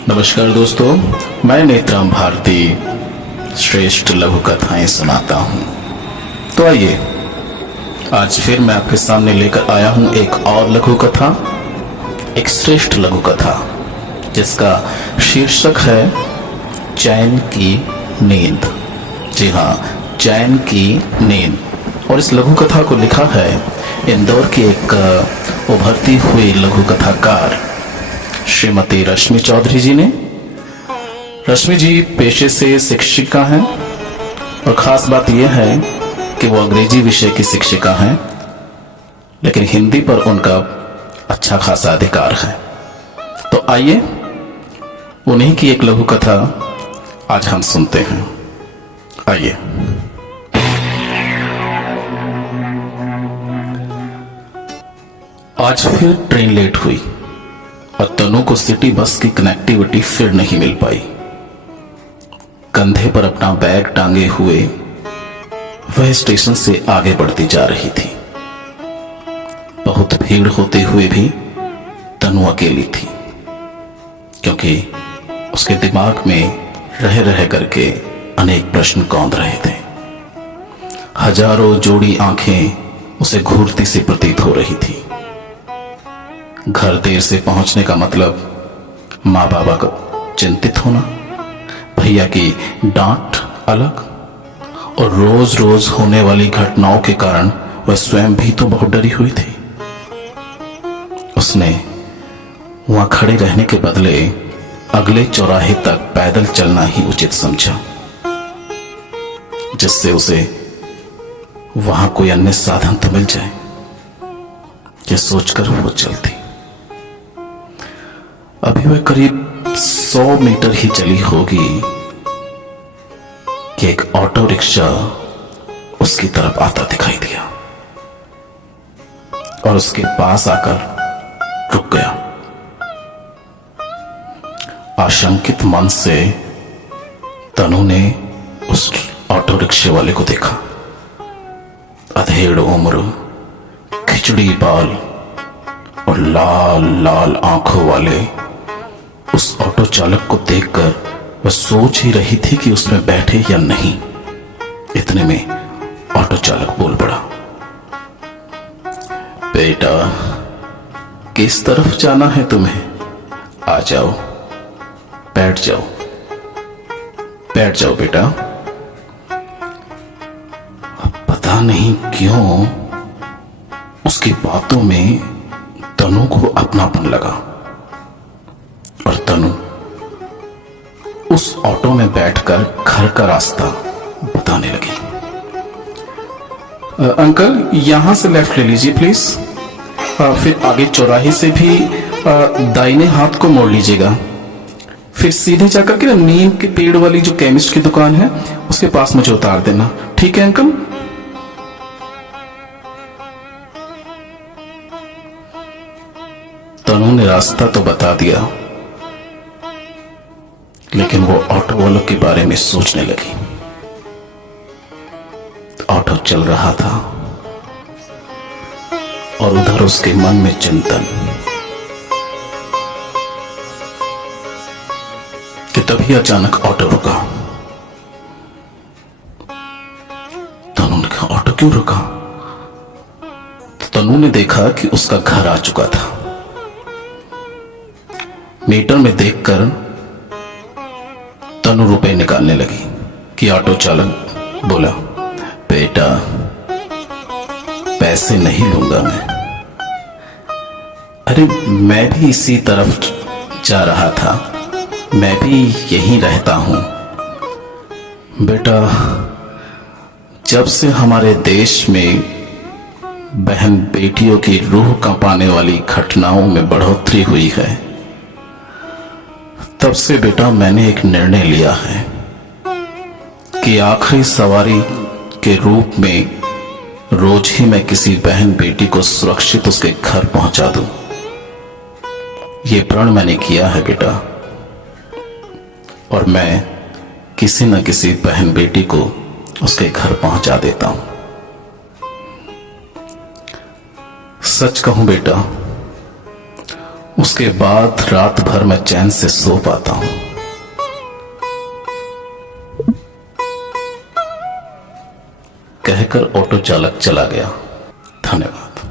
नमस्कार दोस्तों, मैं नेत्राम भारती श्रेष्ठ लघु कथाएं सुनाता हूं। तो आइए, आज फिर मैं आपके सामने लेकर आया हूं एक और लघु कथा, एक श्रेष्ठ लघु कथा जिसका शीर्षक है चैन की नींद। जी हाँ, चैन की नींद। और इस लघु कथा को लिखा है इंदौर की एक उभरती हुई लघु कथाकार श्रीमती रश्मि चौधरी जी ने। रश्मि जी पेशे से शिक्षिका हैं और खास बात यह है कि वो अंग्रेजी विषय की शिक्षिका हैं, लेकिन हिंदी पर उनका अच्छा खासा अधिकार है। तो आइए, उन्हीं की एक लघु कथा आज हम सुनते हैं। आइए। आज फिर ट्रेन लेट हुई और तनु को सिटी बस की कनेक्टिविटी फिर नहीं मिल पाई। कंधे पर अपना बैग टांगे हुए वह स्टेशन से आगे बढ़ती जा रही थी। बहुत भीड़ होते हुए भी तनु अकेली थी, क्योंकि उसके दिमाग में रह रह करके अनेक प्रश्न कौंध रहे थे। हजारों जोड़ी आंखें उसे घूरती सी प्रतीत हो रही थी। घर देर से पहुंचने का मतलब माँ बाबा का चिंतित होना, भैया की डांट अलग, और रोज रोज होने वाली घटनाओं के कारण वह स्वयं भी तो बहुत डरी हुई थी। उसने वहां खड़े रहने के बदले अगले चौराहे तक पैदल चलना ही उचित समझा, जिससे उसे वहां कोई अन्य साधन तो मिल जाए। यह सोचकर वो चलती। अभी वह करीब 100 मीटर ही चली होगी कि एक ऑटो रिक्शा उसकी तरफ आता दिखाई दिया और उसके पास आकर रुक गया। आशंकित मन से तनु ने उस ऑटो रिक्शे वाले को देखा। अधेड़ उम्र, खिचड़ी बाल और लाल लाल आंखों वाले उस ऑटो चालक को देखकर वह सोच ही रही थी कि उसमें बैठे या नहीं। इतने में ऑटो चालक बोल पड़ा, बेटा, किस तरफ जाना है तुम्हें? आ जाओ, बैठ जाओ, बैठ जाओ बेटा। पता नहीं क्यों उसकी बातों में तनु को अपनापन लगा और तनु उस ऑटो में बैठकर घर का रास्ता बताने लगी। अंकल, यहां से लेफ्ट ले लीजिए प्लीज, फिर आगे चौराहे से भी दाहिने हाथ को मोड़ लीजिएगा, फिर सीधे जाकर के नीम के पेड़ वाली जो केमिस्ट की दुकान है उसके पास मुझे उतार देना। ठीक है अंकल? तनु ने रास्ता तो बता दिया, लेकिन वो ऑटो वालों के बारे में सोचने लगी। ऑटो चल रहा था और उधर उसके मन में चिंतन कि तभी अचानक ऑटो रुका। तनु ने कहा, ऑटो क्यों रुका? तनु ने देखा कि उसका घर आ चुका था। मीटर में देखकर तनु रुपए निकालने लगी कि ऑटो चालक बोला, बेटा, पैसे नहीं लूंगा मैं। अरे, मैं भी इसी तरफ जा रहा था, मैं भी यहीं रहता हूं। बेटा, जब से हमारे देश में बहन बेटियों की रूह कंपाने वाली घटनाओं में बढ़ोतरी हुई है, तब से बेटा मैंने एक निर्णय लिया है कि आखिरी सवारी के रूप में रोज ही मैं किसी बहन बेटी को सुरक्षित उसके घर पहुंचा दूं। यह प्रण मैंने किया है बेटा, और मैं किसी न किसी बहन बेटी को उसके घर पहुंचा देता हूं। सच कहूं बेटा, उसके बाद रात भर मैं चैन से सो पाता हूं। कहकर ऑटो चालक चला गया। धन्यवाद।